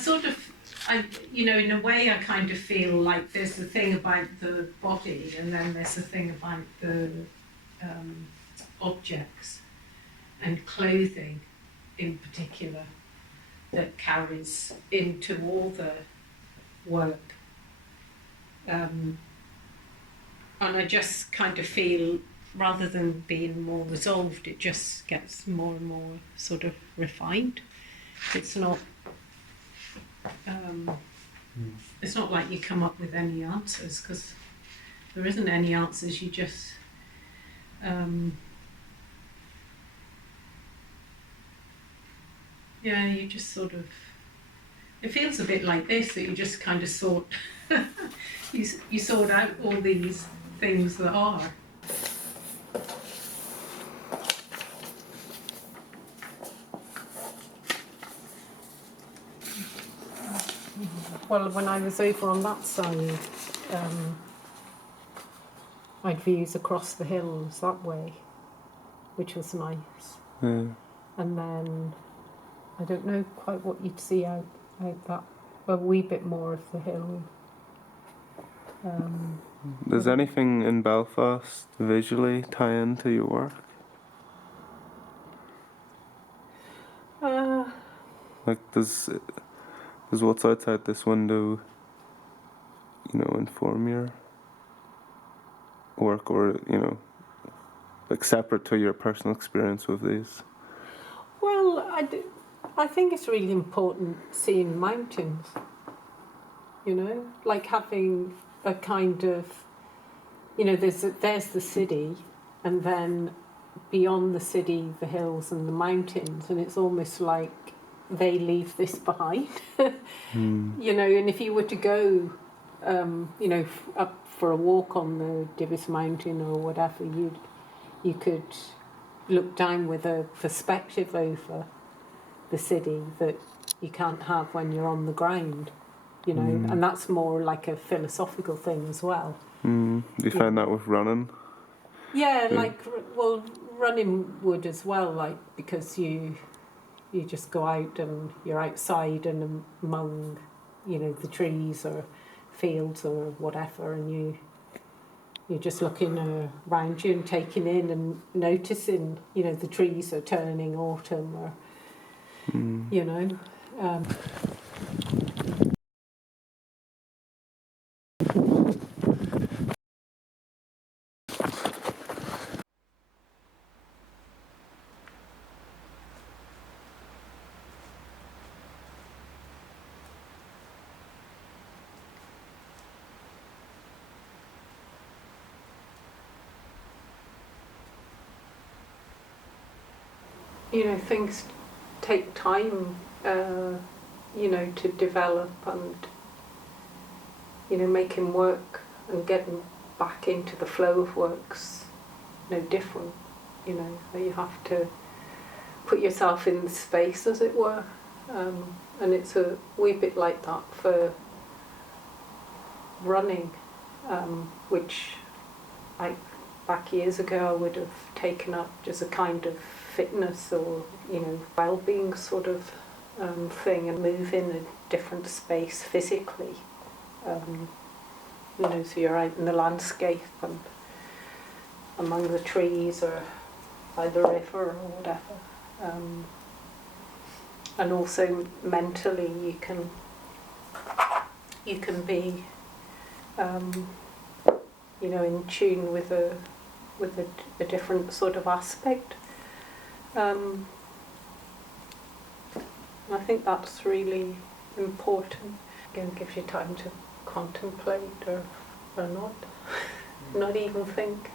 sort of, in a way, I kind of feel like there's the thing about the body, and then there's the thing about the objects and clothing in particular that carries into all the work. And I just kind of feel, rather than being more resolved, it just gets more and more sort of refined. It's not it's not like you come up with any answers, because there isn't any answers. You just you just sort of, it feels a bit like this, that you just kind of sort you sort out all these things that are. Well, when I was over on that side, I had views across the hills that way, which was nice. And then, I don't know quite what you'd see out that, a wee bit more of the hill. Does anything in Belfast visually tie into your work? Like, does what's outside this window, inform your work, or, like separate to your personal experience with these? Well, I think it's really important seeing mountains, like having a kind of, there's the city, and then beyond the city, the hills and the mountains, and it's almost like they leave this behind. And if you were to go, up for a walk on the Divis Mountain or whatever, you could look down with a perspective over the city that you can't have when you're on the ground, and that's more like a philosophical thing as well. Do you find that with running? Yeah, running would as well, like, because you just go out and you're outside and among, the trees or fields or whatever, and you're just looking around you and taking in and noticing, the trees are turning autumn, or, things take time, to develop, and, making work and getting back into the flow of work's no different, you have to put yourself in the space, as it were, and it's a wee bit like that for running, which back years ago I would have taken up as a kind of fitness or, well-being sort of thing, and move in a different space physically. So you're out in the landscape and among the trees or by the river or whatever. And also mentally you can be in tune with a different sort of aspect. I think that's really important. Again, gives you time to contemplate or not even think.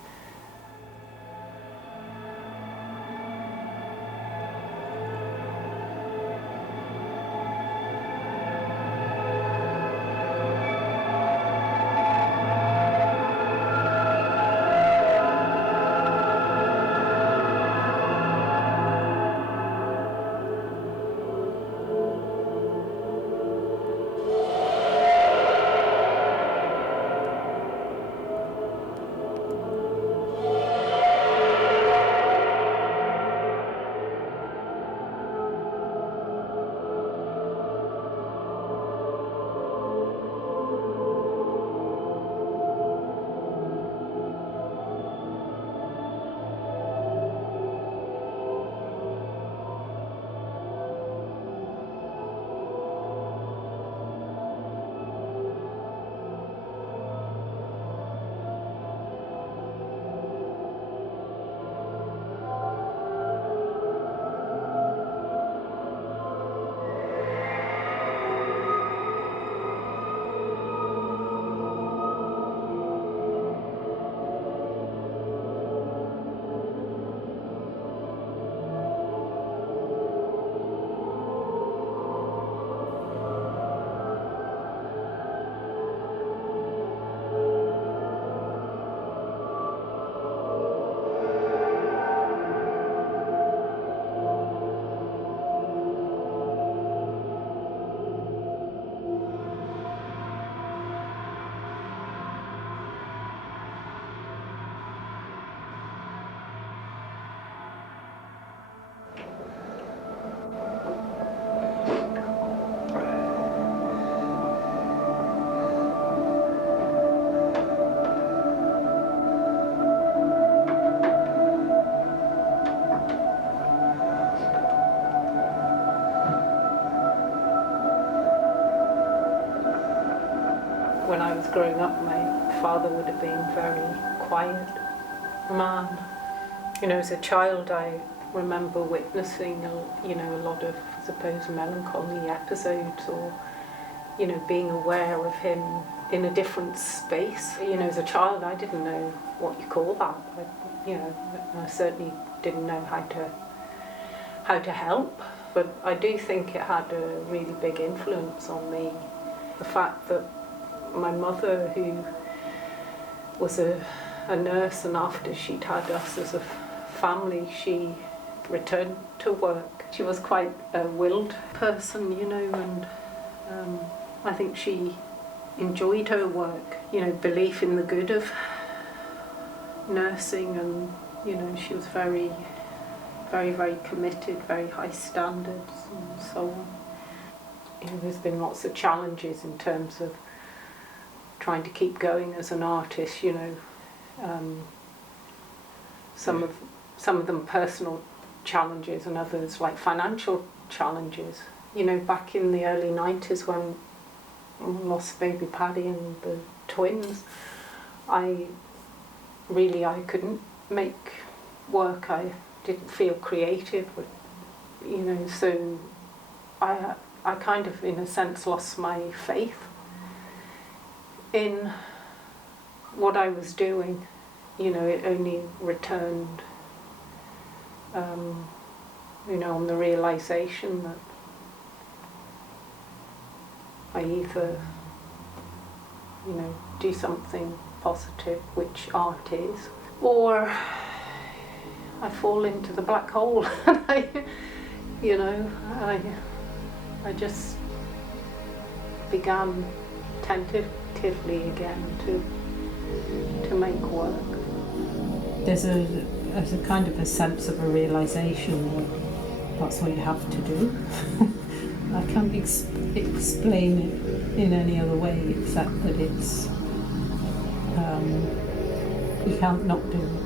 when I was growing up, my father would have been a very quiet man. You know, as a child, I remember witnessing, a lot of, I suppose, melancholy episodes, or, being aware of him in a different space. You know, as a child, I didn't know what you call that. I certainly didn't know how to help. But I do think it had a really big influence on me. The fact that my mother, who was a nurse, and after she'd had us as a family, she returned to work. She was quite a willed person, and I think she enjoyed her work. Belief in the good of nursing, and she was very, very, very committed, very high standards, and so on. There's been lots of challenges in terms of trying to keep going as an artist. Some of them personal challenges, and others like financial challenges. Back in the early 90s when I lost baby Paddy and the twins, I couldn't make work. I didn't feel creative, so I kind of, in a sense, lost my faith in what I was doing. It only returned, on the realisation that I either, do something positive, which art is, or I fall into the black hole. I just began tentatively again to make work. There's a kind of a sense of a realisation that that's what you have to do. I can't explain it in any other way except that it's you can't not do it.